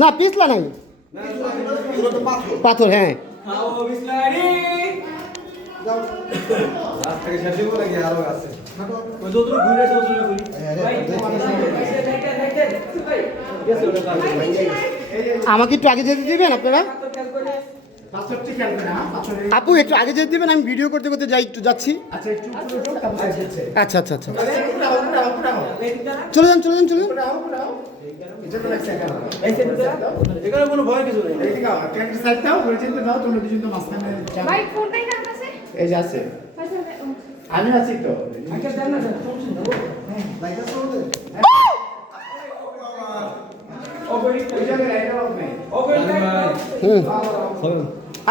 না পিছলা নাই, পাথর। হ্যাঁ আমাকে একটু আগে যেতে দিবেন আপনারা? আপু একটু আগে যেতে দিবেন, আমি ভিডিও করতে করতে একটু যাচ্ছি। আচ্ছা আচ্ছা আচ্ছা, চলে যান চলে যান চলে যান। কোনো ভয় কিছু নেই। এই যে আছে, আমি আছি তো।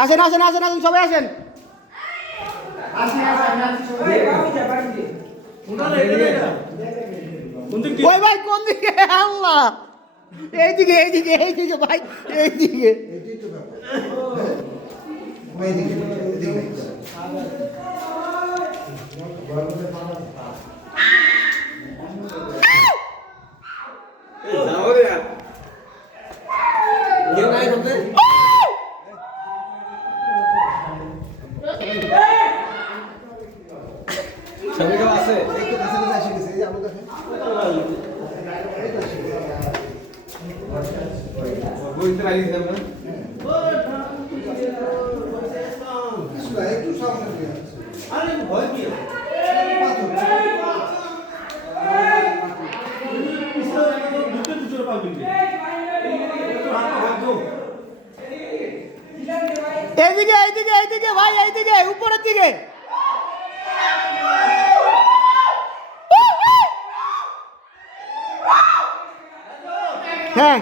আসেন আসেন আসেন আসেন সবাই আসেন। ওই ভাই কোন দিকে? আল্লাহ, এইদিকে এইদিকে এইদিকে ভাই, এইদিকে। এইদিকে এইদিকে এইদিকে ভাই, এইদিকে উপরের দিকে। হ্যাঁ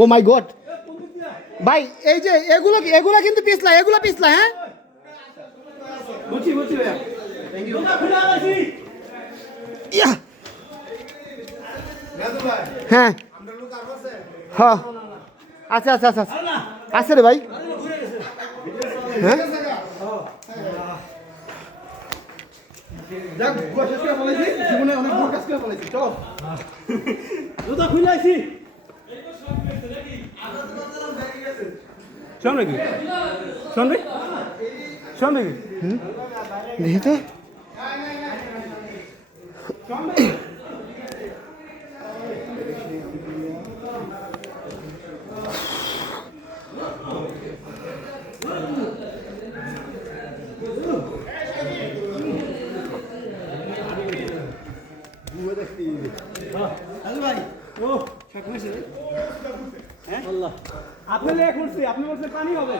ও মাই গড ভাই, এই যে এগুলো এগুলো কিন্তু পিছলা, এগুলো পিছলা। হ্যাঁ হ্যাঁ হ্যাঁ আচ্ছা আচ্ছা আচ্ছা আছে রে ভাই। হ্যাঁ জীবনে অনেক বড় কাজ করে বলেছি। চল জুতা খুলে আইছি। শোন নাকি শোন রে শোন নাকি দেখি তো। আপনি লেখ করছি, আপনি বলছেন পানি হবে।